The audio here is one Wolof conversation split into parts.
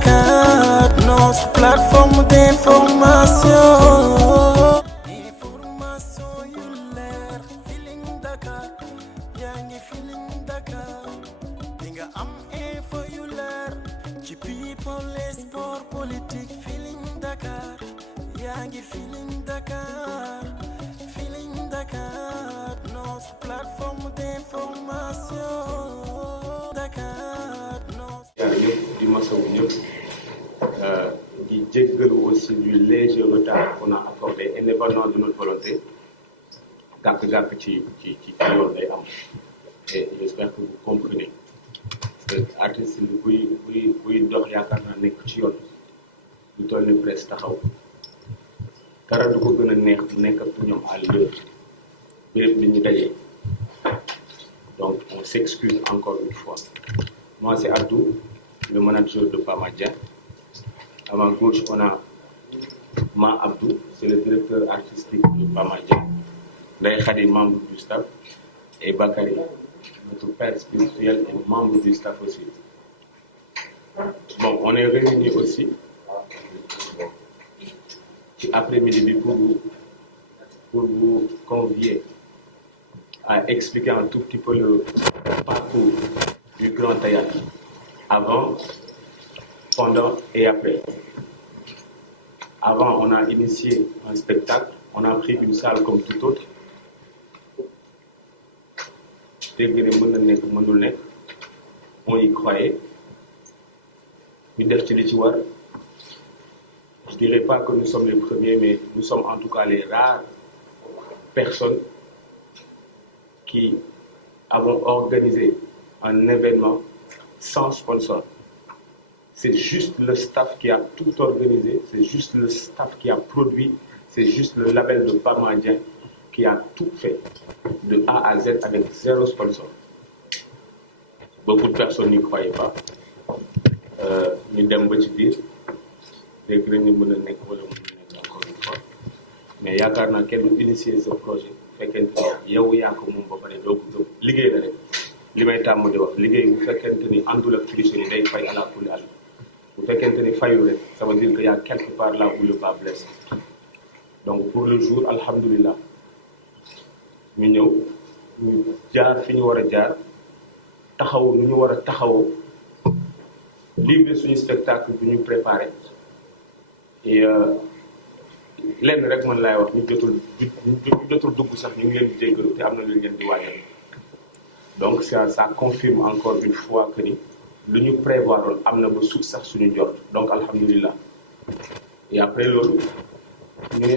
Dakar, notre plateforme d'information. Information yu leer, Feeling Dakar, yaa ngi Feeling Dakar. Di nga am info yu leer ci people et sport politique. Feeling Dakar, yaa ngi Feeling Dakar. Feeling Dakar, notre plateforme d'information. Dakar, di masawu ñëpp di jéggalu aussi du léger retard qu'on a accordé indépendamment de notre volonté gàkk-gàkk ci yoon day am et j'espère que vous comprenez que artiste bi buy dox yaakaar naa nekk ci yoon lu toll ni presse taxaw dara du ko gën a neex bu nekk ak ñoom à l'heure béréb bi ñu dajee donc on s'excuse encore une fois. Moi, c'est Abdou, le manager de Pamadja. À ma gauche, on a Ma Abdou, c'est le directeur artistique de Pamadja. Ndaye Khadi, membre du staff. Et Bakary, notre père spirituel et membre du staff aussi. Bon, on est réunis aussi après-midi pour vous convier à expliquer un tout petit peu le parcours du Grand Théâtre, avant, pendant et après. Avant, on a initié un spectacle, on a pris une salle comme tout autre. On y croyait. Je ne dirais pas que nous sommes les premiers, mais nous sommes en tout cas les rares personnes qui avons organisé un événement sans sponsor. C'est juste le staff qui a tout organisé, c'est juste le staff qui a produit, c'est juste le label de Pamadja qui a tout fait de A à Z avec zéro sponsor. Beaucoup de personnes n'y croyaient pas. Nous sommes encore une fois. Mais il y a quelqu'un qui a initié ce projet. Yow yaa ko moom ba pare doo ko gëm liggéey na rek li may tàmm di wax liggéey bu fekkente ni àndul ak triche ni day fay à la kulli àll bu fekkente ni fayu rek ça veut dire que y a quelque part là où le bas blesse. Donc pour le jour alhamdulillah ñu ñëw ñu jaar fi ñu war a jaar taxaw nu ñu war a taxaw livrer suñu spectacle bu ñu préparé et lenn rek man laay wax ñu jotul dugg sax ñu ngi leen di jéggalu te am na lu leen di waajal donc ça confirme encore une fois que ni lu ñu prévoir am na ba suuf sax suñu njort donc alhamdulilah et après loolu ñu ne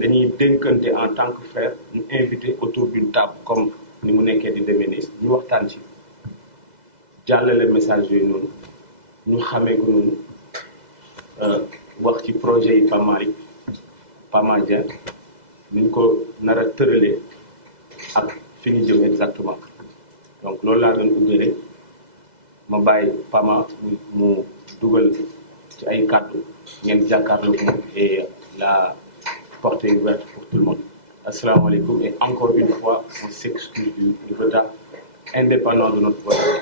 dañuy dénkante en tant que frère ñu invité autour d'une table comme ni mu nekkee di demee nii ñu waxtaan ci jàllale message yooyu noonu ñu xamee ko noonu wax ci projet yi Pamadja ni ñu ko nar a tëralee ak fi ñu jëm exactement donc loolu laa doon ubbee ma bàyyi Pama mu dugal ci ay kàddu ngeen jàkkaarloo moom et la porte est ouverte pour tout le monde. Asalaamaaleykum et encore une fois on s'excuse du retard indépendant de notre volonté.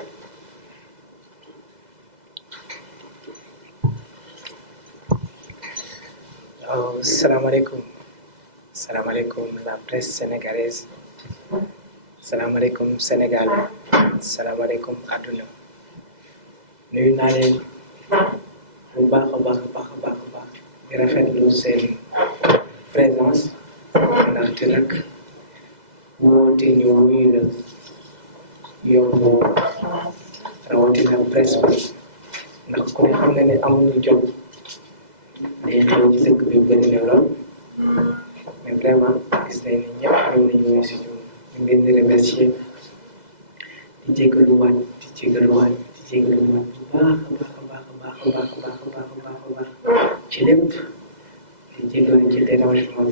Salaamaaleykum la presse sénégalaise salaamaaleykum Sénégal salaamaaleykum àdduna nuyu naa leen bu baax a baax di rafetlu seen présence ndaxte nag woote ñu wuyu la yomb rawatina presse bi ndax ku ne xam na ne amuñu jot day xew ci dëkk bi bëri na lool mais vraiment gis nañ ne ñëpp ñëw nañu si ñu ngi leen di remercier di jégaluwaat bu baax a baax ci lépp di jégalu ci dérangement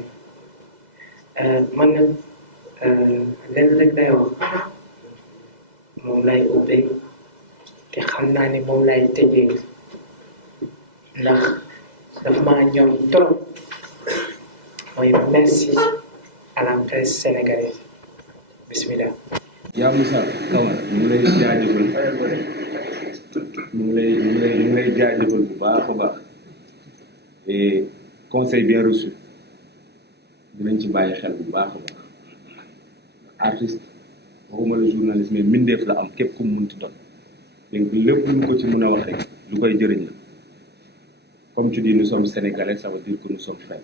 bi man nag lenn rek lay wax moom lay ubbee te xam naa ne moom lay tëjee ndax dafa maa ñor trop mooy merci à la presse sénégalaise bismillah. yaa Moussa Kawar ñu ngi lay jaajëfal ñu ngi lay jaajëfal bu baax a baax et conseil bien reçu dinañ ci bàyyi xel bu baax a baax artiste waxuma la journaliste mais mbindeef la am képp ku mu munti doon donc lépp lu ko ci mën a wax rek lu koy jëriñ la comme tu dis nous sommes sénégalais ça veut dire que nous sommes frères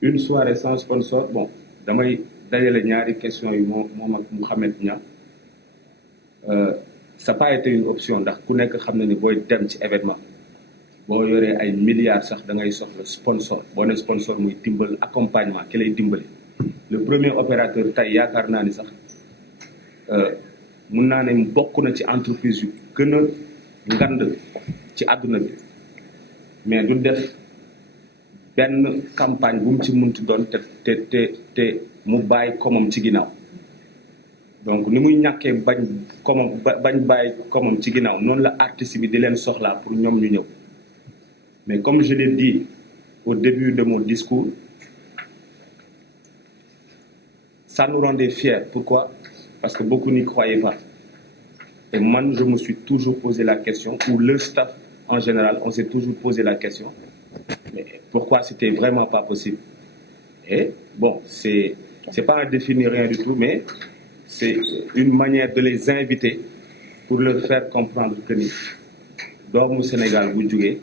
une soirée sans sponsor bon damay dajale ñaari question yi moom ak Mouhamed Niang ça n'a pas été une option ndax ku nekk xam na ni booy dem ci événement boo yoree ay milliards sax da ngay soxla sponsor boo ne sponsor muy dimbal accompagnement ki lay dimbali le premier opérateur tey yaakaar naa ni sax mun naa ne bokk na ci entreprise yu gën a ngand ci àdduna bi mais du def benn campagne bu mu ci munti doon te mu bàyyi komam ci ginnaaw donc ni muy ñàkkee bañ bàyyi komam ci ginnaaw noonu la artiste bi di leen soxlaa pour ñoom ñu ñëw mais comme je l'ai dit au début de mon discours ça nous rendait fiers. Pourquoi? Parce que beaucoup n'y croyaient pas. Et moi, je me suis toujours posé la question, ou le staff en général, on s'est toujours posé la question, mais pourquoi c'était vraiment pas possible? Et bon, c'est pas à définir rien du tout, mais c'est une manière de les inviter pour leur faire comprendre que ni doomu Sénégal bu jógee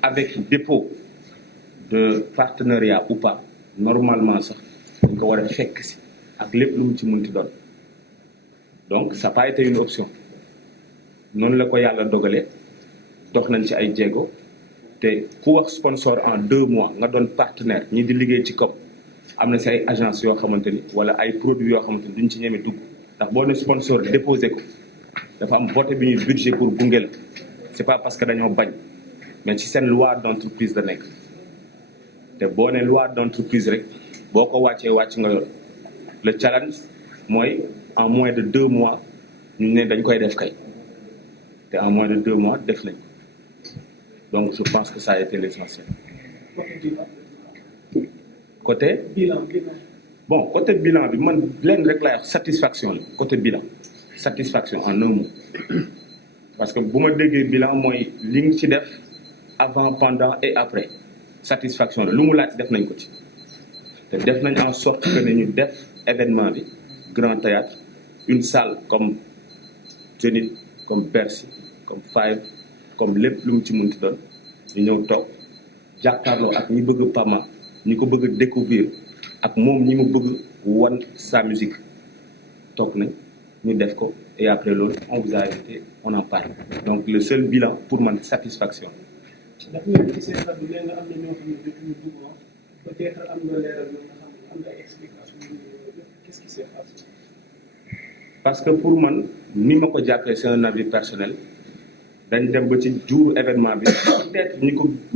avec dépôt de partenariat ou pas normalement sax dañ ko war a fekk si ak lépp lu mu ci munti doon donc ça n'a pas été une option noonu la ko yàlla dogalee dox nañ ci ay jéego te ku wax sponsor en 2 mois nga doon partenaire ñi di liggéey ci COP am na si ay agence yoo xamante ni wala ay produits yoo xamante ni duñ ci ñeme dugg ndax boo ne sponsor déposé ko dafa am voté bi ñuy budget pour gunge la c'est pas parce que dañoo bañ mais ci seen loi d'entreprise la nekk te boo ne loi d'entreprise rek boo ko wàccee wàcc nga yor le challenge mooy en moins de 2 mois ñu ne dañ koy def kay te en moins de 2 mois def nañ donc je pense que ça a été l'essentiel. Côté bilan bon côté bilan bi man leen rek laay wax satisfaction la côté bilan satisfaction en un mot parce que bu ma déggee bilan mooy li nga ci def avant pendant et après satisfaction la lu mu laaj def nañ ko ci te def nañ en sorte que ne ñu def événement bi Grand Théâtre une salle comme Zénith comme Bercy comme Five comme lépp lu mu ci munti doon ñu ñëw toog jàkkaarloo ak ñi bëgg Pama ñi ko bëgg découvrir ak moom ñi mu bëgg wan sa musique toog nañ ñu def ko et après loolu on vous a invité on en parle donc le seul bilan pour man satisfaction. ndax ñoom ci seen kàddu nee nga am na ñoo xam ne jotuñu dugg peut-être am nga leeral yoo nga xam ne am na ay explication qu'est-ce qui s'est passé. parce que pour man ni ma ko jàppee c'est un avis personnel dañ dem ba ci jour événement bi peut-être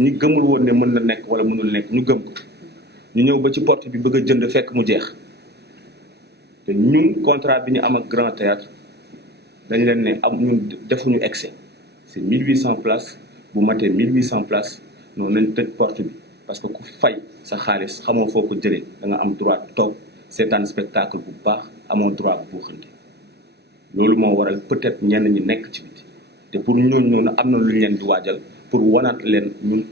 ñi gëmul woon ne mën na nekk wala mënul nekk ñu gëm ko ñu ñëw ba ci porte bi bëgg a jënd fekk mu jeex te ñun contrat bi ñu am ak Grand Théâtre dañ leen ne am ñun defuñu excès c'est 1800 places bu matee 1800 places noonu nañ tëj porte bi parce que ku fay sa xaalis xamoo foo ko jëlee da nga am droit toog seetaan spectacle bu baax amoo droit bu buuxante loolu moo waral peut-être ñenn ñi nekk ci biti te pour ñooñu noonu am na lu ñu leen di waajal pour wanaat leen ñun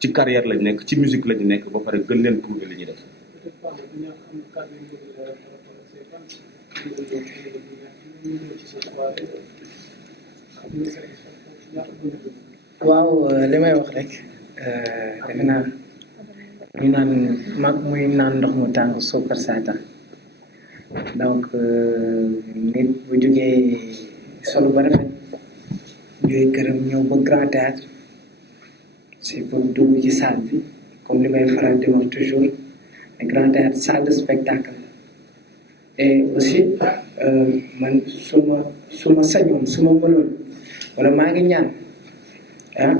ci carrière lañ nekk ci musique lañu nekk ba pare gën leen prouver li ñuy def. waaw li may wax rek defe naa ñu naan mag muy naan ndox mu tàng suukar saata donc nit bu jógee solo ba rafet jógee këram ñëw ba Grand Théâtre c'est pour dugg ci salle bi comme li may faral di wax toujours Grand Théâtre salle de spectacle et aussi man su ma sañoon su ma mënoon wala maa ngi ñaan ah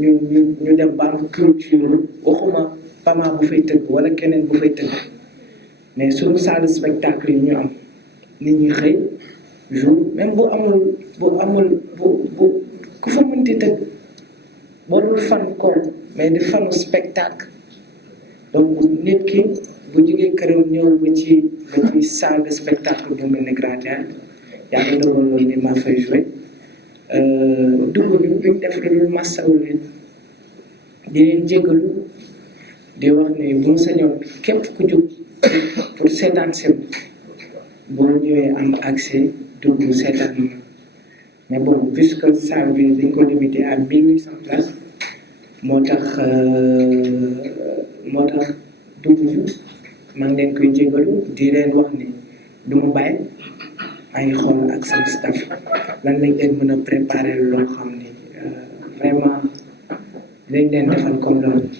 ñu dem ba am culture waxuma Pama bu fay tëgg wala keneen bu fay tëgg mais suñu salle de spectacle yi ñu am nit ñi xëy jour même bu amul ku fa mënti tëgg boo dul fan ko mais di fanu spectacle donc nit ki bu jógee këram ñëw ba ci salle de spectacle bu mel ni Grand Théâtre yàlla dogaloon ni maa fay joué dugg bi buñ def lu dul massawul leen di leen jégalu di wax ne bu mu sañoon képp ku jóg pour seetaan sim boo ñëwee am accès dugg seetaan mais bon puisque salle bi dañ ko limité à 1800 places moo tax dugg ñu maa ngi leen koy jégalu di leen wax ni du ma bàyyi maa ngi xool ak sama staff lan lañ leen mën a préparer loo xam ni vraiment lañ leen defal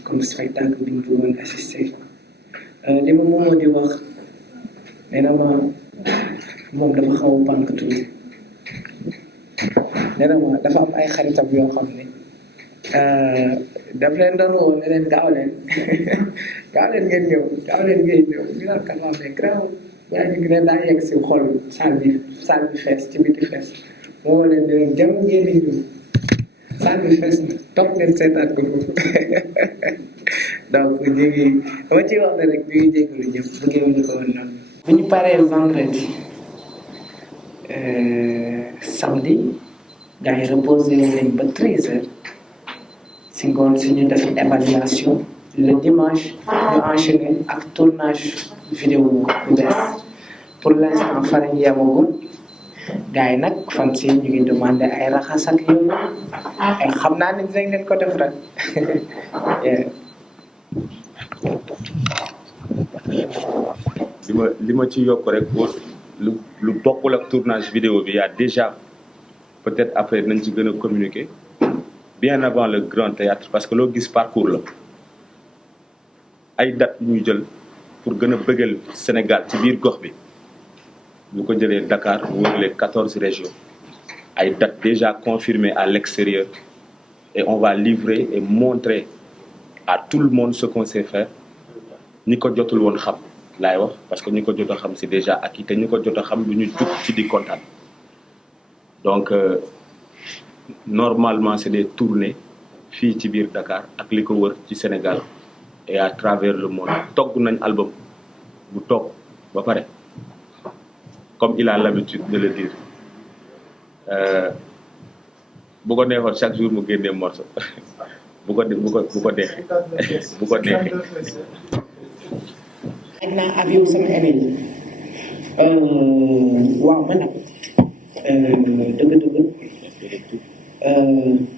comme spectacle bi ñu bëggoon assister li ma moomoo di wax nee na ma moom dafa xaw a pànk tuuti nee na ma dafa am ay xaritam yoo xam ne daf leen doon woo ne leen gaaw leen ngeen ñëw ñu naan kan waa mais grave yaa ngi ne daa yegg si xol salle bi fees ci biti fees moo woo leen ne leen jëm ngeen di ñëw salle bi fees na toog leen seetaan ko foofu donc ñu ngi dama ciy wax ne rek ñu ngi jégalu ñëpp bëggee ko woon noonu bu ñu paree vendredi samedi gars yi reposé nañ ba 13h si ngoon si ñu def évaluation le dimanche ñu enchaîné ak tournage vidéo bu bees pour l'instant farañ yemagul gars yi nag fan si ñu ngi demandé ay raxas ak yooyu ay xam naa ne dinañ leen ko def rek li ma ci yokk rek lu bokkul ak tournage vidéo bi y a déjà peut-être après nañ ci gën a communiquer bien avant le grand théâtre parce que loo gis parcours la ay date yu ñuy jël pour gën a bëggal Sénégal ci biir gox bi ñu ko jëlee Dakar wër les 14 régions ay date déjà confirmées à l'extérieur et on va livrer et montrer à tout le monde ce qu'on sait faire ñi ko jotul woon xam laay wax parce que ñi ko jot a xam c'est déjà acquis te ñi ko jot a xam du ñu jug ci di kontaan donc normalement c'est des tournées fii ci biir Dakar ak li ko wër ci Sénégal et à travers le monde togg nañ album bu toog ba pare comme il a l'habitude de le dire bu ko neexoon chaque jour mu génnee morceau bu ko neexee bu ko neexee. xëy na avion sama email waaw man nag dëgg-dëgg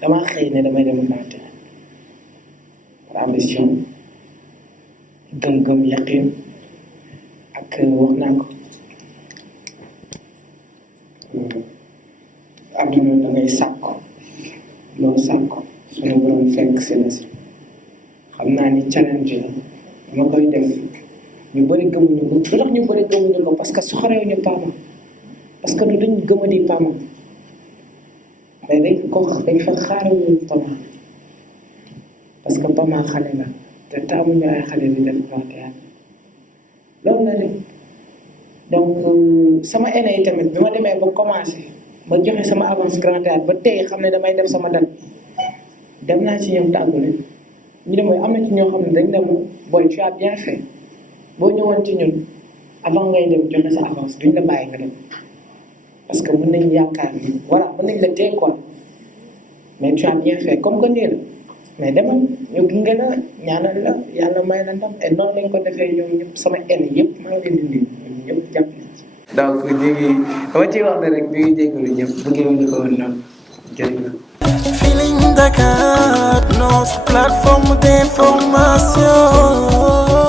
damaa xëy ne damay dem naate ambition gëm-gëm yaqin ak wax naa ko àdduna da ngay sàkko loolu sàkko suñu borom fekk si la si xam naa ni challenge la dama koy def ñu bëri gëmuñu ko lu tax ñu bëri gëmuñu ko parce que soxorewuñu Pama parce que du dañ gëmadi Pama mais dañ fa xaarawuñu Pama parce que Pama xale la te taamuñu ay xale di def grand théâtre loolu la de donc sama aîné yi tamit bi ma demee ba commencé ba joxe sama avance grand théâtre ba tey xam ne damay def sama date dem naa ci ñoom tàggule ñu ne mooy am na ci ñoo xam ne dañ dem booy tu as bien fait boo ñëwoon ci ñun avant ngay dem joxe sa avance duñ la bàyyi nga dem parce que mën nañ yaakaar ni voilà mën nañ la téye quoi mais tu as bien fait comme que nii la mais demal ñu gunge la ñaanal la yàlla may la ndam et noonu lañ ko defee ñoom ñëpp sama en yëpp maa ngi leen di nuyu ñoom ñëpp jàpp donc ñu ngi dama ciy wax ne rek ñu ngi jégalu ñëpp bëggee wuñu ko woon noonu jërëjëf. Feeling Dakar, notre plateforme d'information.